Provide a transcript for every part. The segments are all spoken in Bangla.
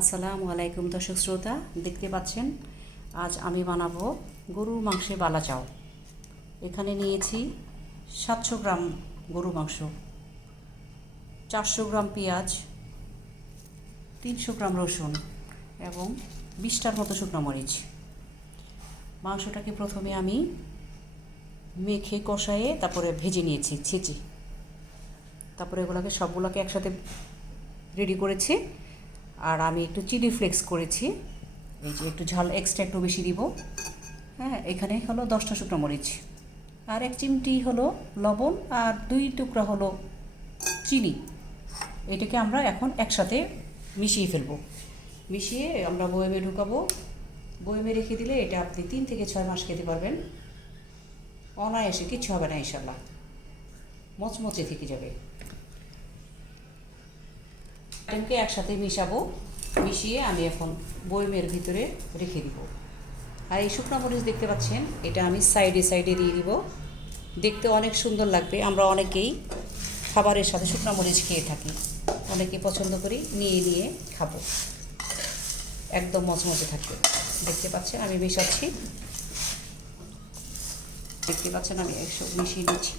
আসসালামু আলাইকুম দর্শক শ্রোতা, দেখতে পাচ্ছেন আজ আমি বানাবো গরুর মাংসে বালা চাও। এখানে নিয়েছি 700 গ্রাম গরু মাংস, 400 গ্রাম পেঁয়াজ, 300 গ্রাম রসুন এবং 20টার মতো শুকনো মরিচ। মাংসটাকে প্রথমে আমি মেখে কষায়ে তারপরে ভেজে নিয়েছি ছেঁচে, তারপরে সবগুলোকে একসাথে রেডি করেছি। আর আমি একটু চিলি ফ্লেক্স করেছি, এই যে একটু ঝাল এক্সট্রা একটু বেশি দিব। হ্যাঁ, এখানে হলো 10টা শুকনো মরিচ, আর 1 চিমটি হলো লবণ, আর 2 টুকরা হলো চিনি। এটাকে আমরা এখন একসাথে মিশিয়ে ফেলবো। মিশিয়ে আমরা বয়েমে ঢুকাবো। বয়েমে রেখে দিলে এটা আপনি 3 থেকে 6 মাস খেতে পারবেন অনায়াসে, কিচ্ছু হবে না ইনশাল্লাহ, মচমচে থেকে যাবে। এটাকে একসাথে মিশাবো, মিশিয়ে আমি এখন বয়েমের ভিতরে রেখে দিব। আর এই শুকনো মরিচ দেখতে পাচ্ছেন, এটা আমি সাইডে সাইডে দিয়ে দিব, দেখতে অনেক সুন্দর লাগবে। আমরা অনেকেই খাবারের সাথে শুকনো মরিচ খেয়ে থাকি, অনেকে পছন্দ করি, নিয়ে নিয়ে খাবো, একদম মচমচে থাকবে। দেখতে পাচ্ছেন আমি মেশাচ্ছি, দেখতে পাচ্ছেন আমি একসব মিশিয়ে নিচ্ছি,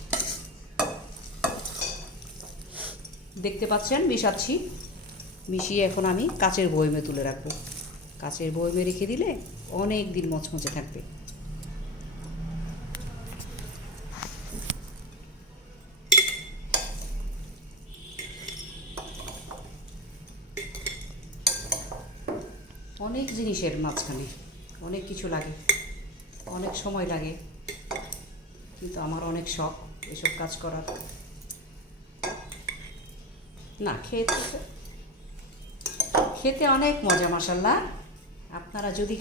দেখতে পাচ্ছেন মিশাচ্ছি। মিশিয়ে এখন আমি কাচের বয়মে তুলে রাখবো। কাচের বয়মে রেখে দিলে অনেক দিন মচমচে থাকবে। অনেক জিনিসের মাঝখানে অনেক কিছু লাগে, অনেক সময় লাগে, কিন্তু আমার অনেক শখ এসব কাজ করার। না, খেতে অনেক মজা মাশাআল্লাহ। আপনারা যদি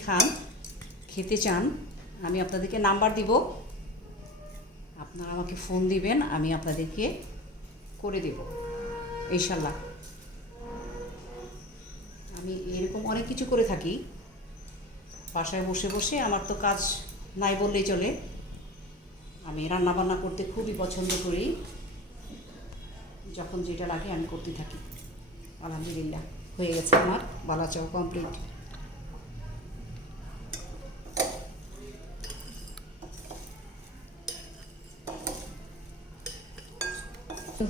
খেতে চান, আমি আপনাদেরকে নাম্বার দিব, আপনারা আমাকে ফোন দিবেন, আমি আপনাদেরকে করে দেব ইনশাল্লাহ। আমি এরকম অনেক কিছু করে থাকি বাসায় বসে বসে, আমার তো কাজ নাই বললেই চলে। আমি রান্না বান্না করতে খুবই পছন্দ করি, যখন যেটা লাগে আমি করতে থাকি। আলহামদুলিল্লাহ, হয়ে গেছে আমার বালা চাও কমপ্লিট।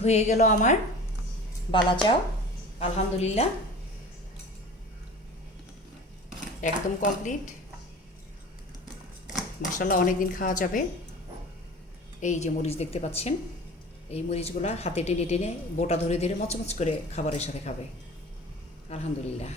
হয়ে গেল আমার বালা চাও, আলহামদুলিল্লাহ, একদম কমপ্লিট। মাশাআল্লাহ, অনেক দিন খাওয়া যাবে। এই যে মরিচ দেখতে পাচ্ছেন, এই মরিচগুলো হাতে টেনে টেনে বোটা ধরে ধরে মচমচ করে খাবারের সাথে খাবে, আলহামদুলিল্লাহ।